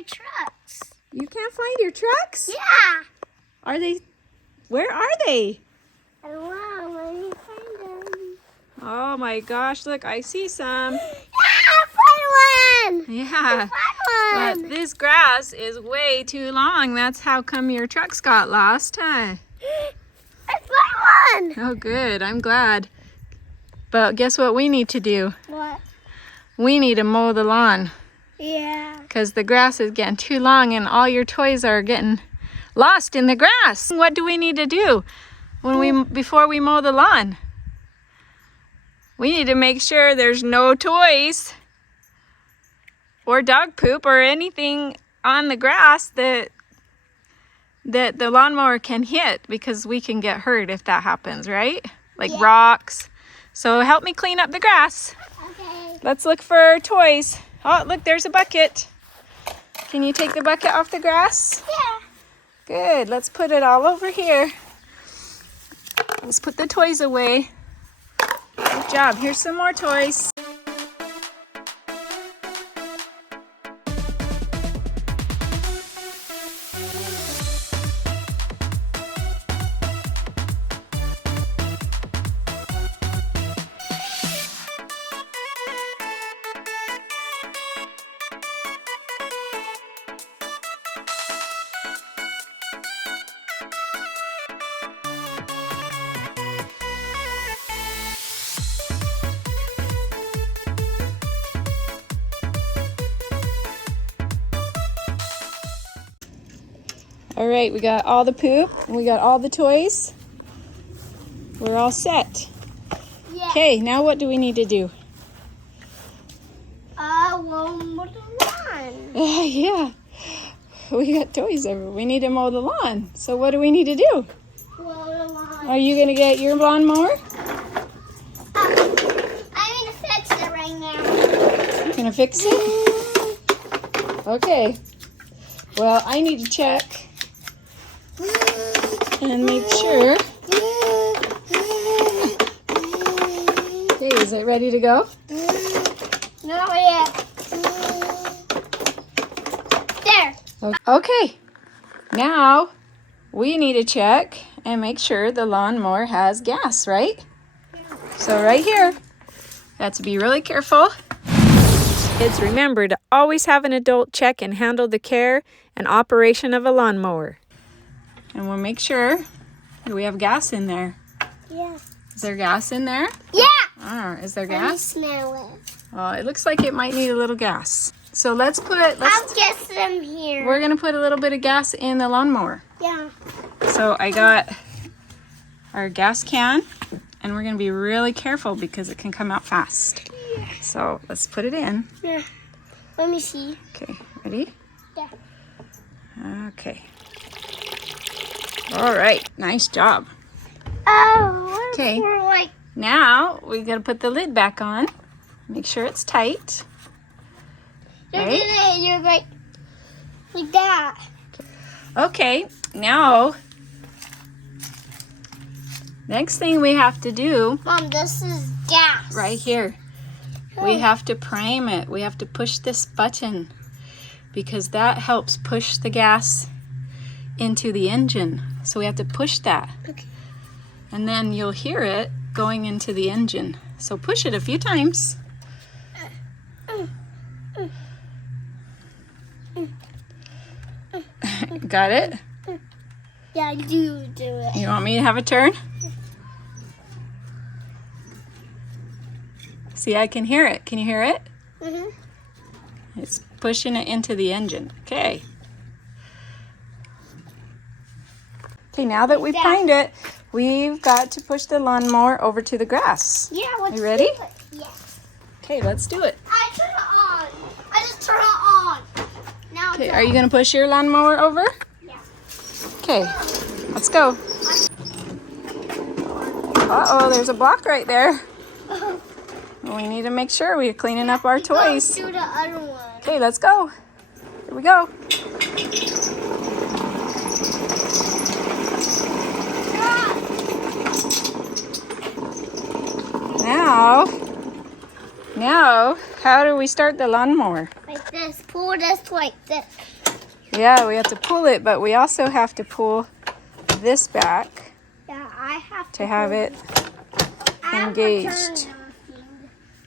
my trucks. You can't find your trucks? Yeah. Are they? Where are they? I don't know. Let me find them. Oh my gosh, look, I see some. Yeah, I found one. Yeah. I found But one. this grass is way too long. That's how come your trucks got lost, huh? I found one. Oh, good. I'm glad. But guess what we need to do? What? We need to mow the lawn Yeah. because the grass is getting too long and all your toys are getting lost in the grass. What do we need to do before we mow the lawn? We need to make sure there's no toys or dog poop or anything on the grass that the lawnmower can hit, because we can get hurt if that happens, right? Like rocks. So help me clean up the grass. Okay. Let's look for toys. Oh, look, there's a bucket. Can you take the bucket off the grass? Yeah. Good. Let's put it all over here. Let's put the toys away. Good job. Here's some more toys. All right, we got all the poop and we got all the toys. We're all set. Yeah. Okay, now what do we need to do? One more lawn. Yeah, we got toys over. We need to mow the lawn. So what do we need to do? Mow the lawn. Are you gonna get your lawnmower? I'm gonna fix it right now. You're gonna fix it? Okay. Well, I need to check and make sure. Okay, is it ready to go? Not yet. There. Okay. Now we need to check and make sure the lawnmower has gas, right? So right here, got to be really careful. Kids, remember to always have an adult check and handle the care and operation of a lawnmower. And we'll make sure that we have gas in there. Yeah. Is there gas in there? Yeah. Oh, is there Let me gas? smell it. Oh, it looks like it might need a little gas. So I'll get some here. we're gonna put a little bit of gas in the lawnmower. Yeah. So I got our gas can, and we're gonna be really careful because it can come out fast. Yeah. So let's put it in. Yeah. Let me see. Okay, ready? Yeah. Okay. All right, nice job. Oh, Okay. we're like. Now we gotta put the lid back on. Make sure it's tight. Right? You're like that. Okay, now next thing we have to do Mom, this is gas. right here. We have to prime it. We have to push this button because that helps push the gas into the engine. So we have to push that. Okay. And then you'll hear it going into the engine. So push it a few times. Got it? Yeah, I do it. You want me to have a turn? See, I can hear it. Can you hear it? Mhm. It's pushing it into the engine. Okay. Okay, now that we've primed it, we've got to push the lawnmower over to the grass. Yeah, let's You ready? do it. Yeah. Okay, let's do it. I turn it on. I just turn it on. Now Okay, it's are you going to push your lawnmower over? Yeah. Okay, let's go. Uh-oh, there's a block right there. We need to make sure we're cleaning up our toys. Do the other one. Okay, let's go. Here we go. Now, how do we start the lawnmower? Like this. Pull this like this. Yeah, we have to pull it, but we also have to pull this back Yeah, I have to have it engaged.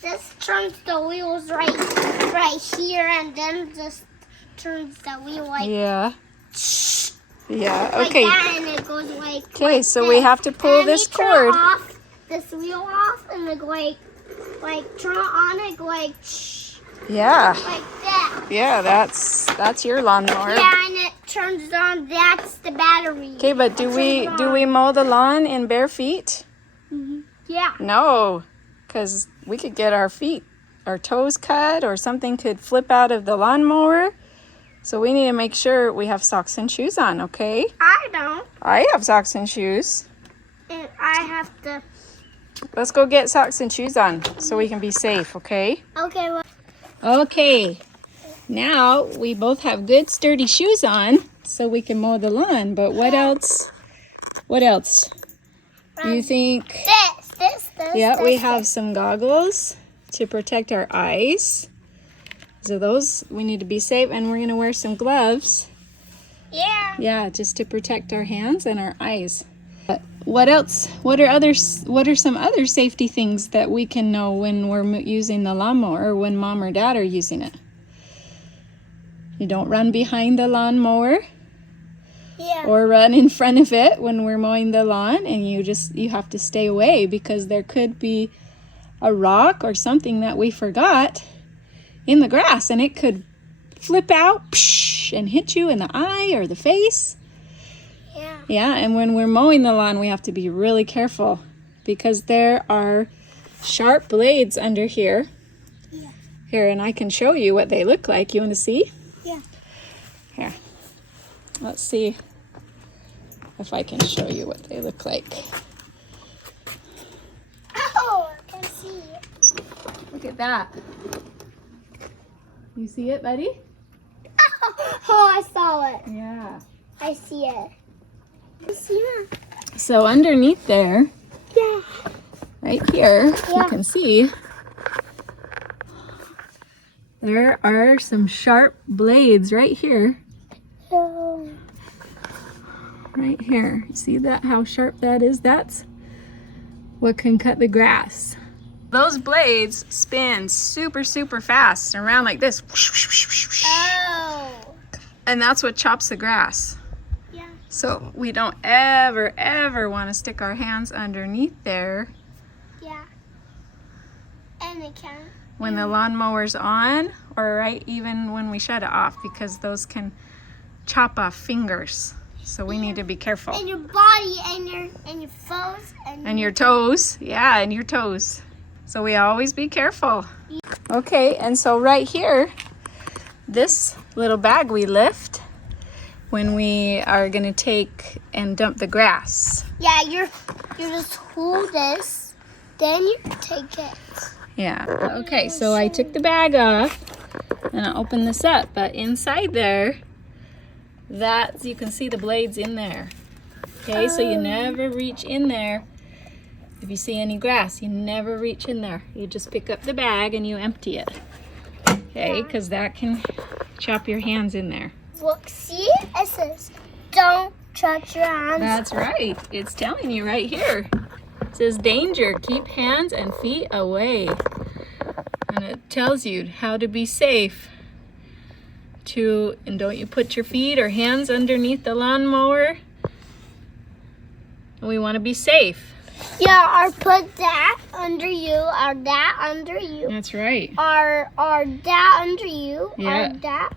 This turns the wheels right here, and then this turns the wheel like Yeah. Yeah, like okay. that, and it goes like. Okay, so we have to pull and this we turn cord. off this wheel off, and it like turn it on, it go like Yeah. like that. Yeah, that's your lawnmower. Yeah, and it turns on. That's the battery. Okay, but do we mow the lawn in bare feet? Yeah. No, because we could get our toes cut, or something could flip out of the lawnmower. So we need to make sure we have socks and shoes on, okay? I don't. I have socks and shoes. And I have to. Let's go get socks and shoes on so we can be safe, okay? Okay. Well, Okay, now we both have good sturdy shoes on so we can mow the lawn, but what else? What else? You think? this. Yeah, we this. have some goggles to protect our eyes. So those, we need to be safe, and we're gonna wear some gloves. Yeah. Yeah, just to protect our hands and our eyes. What else? What are some other safety things that we can know when we're using the lawnmower, or when mom or dad are using it? You don't run behind the lawnmower. Yeah. Or run in front of it when we're mowing the lawn, and you have to stay away because there could be a rock or something that we forgot in the grass, and it could flip out and hit you in the eye or the face. Yeah. Yeah, and when we're mowing the lawn, we have to be really careful because there are sharp blades under here. Yeah. Here, and I can show you what they look like. You want to see? Yeah. Here. Let's see if I can show you what they look like. Oh, I can see it. Look at that. You see it, buddy? Oh, I saw it. Yeah. I see it. I see it. So underneath there, Yeah. right here, you Yeah. can see there are some sharp blades right here. Oh. Right here. See that, how sharp that is? That's what can cut the grass. Those blades spin super, super fast and around like this. Oh. And that's what chops the grass. Yeah. So we don't ever, ever want to stick our hands underneath there Yeah. And it can. when the lawnmower's on, or right even when we shut it off, because those can chop off fingers. So we need to be careful. And your body and your toes And your toes. Yeah, and your toes. So we always be careful. Okay, and so right here, this little bag we lift when we are gonna take and dump the grass. Yeah, you just hold this, then you take it. Yeah, okay, so I took the bag off and I opened this up, but inside there, you can see the blades in there. Okay, so you never reach in there. If you see any grass, you never reach in there. You just pick up the bag and you empty it. Okay, because that can chop your hands in there. Look, see? It says, don't touch your hands. That's right. It's telling you right here. It says danger, keep hands and feet away. And it tells you how to be safe. And don't you put your feet or hands underneath the lawnmower. And we want to be safe. Yeah, or put that under you, or that under you. That's right. Or that under you, Yeah. or that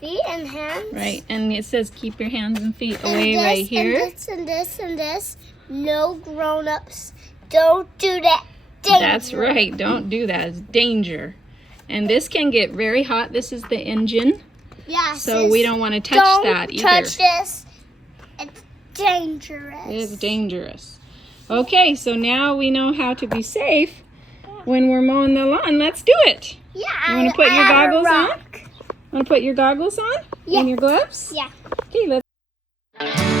feet and hands. Right, and it says keep your hands and feet And away this, right here. And this and this and this. No grown-ups. Don't do that. Danger. That's right, don't do that. It's danger. And this can get very hot. This is the engine. Yeah, So we don't want to touch that either. Don't touch this. It's dangerous. It's dangerous. Okay, so now we know how to be safe when we're mowing the lawn. Let's do it. Yeah. You want to put your goggles on? rock. Want to put your goggles on? Yeah. And your gloves? Yeah. Okay, let's.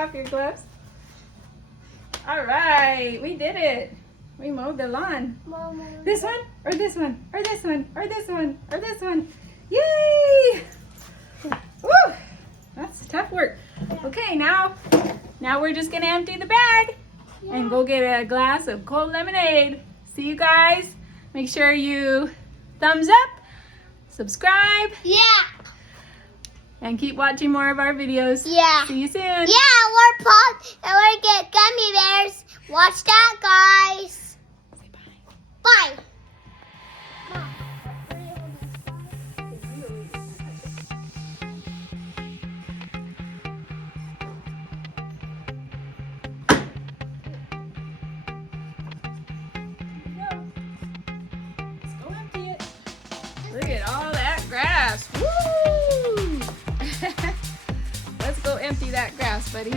off your gloves. All right, we did it. We mowed the lawn. Mama. This one, or this one, or this one, or this one, or this one. Yay! Woo! That's tough work. Okay, now we're just gonna empty the bag and go get a glass of cold lemonade. See you guys. Make sure you thumbs up, subscribe, Yeah. and keep watching more of our videos. Yeah. See you soon. Yeah, we're paused and we're get gummy bears. Watch that, guys. Say bye. Bye. Let's go empty it. Look at all that grass. Woo! Let's go empty that grass, buddy.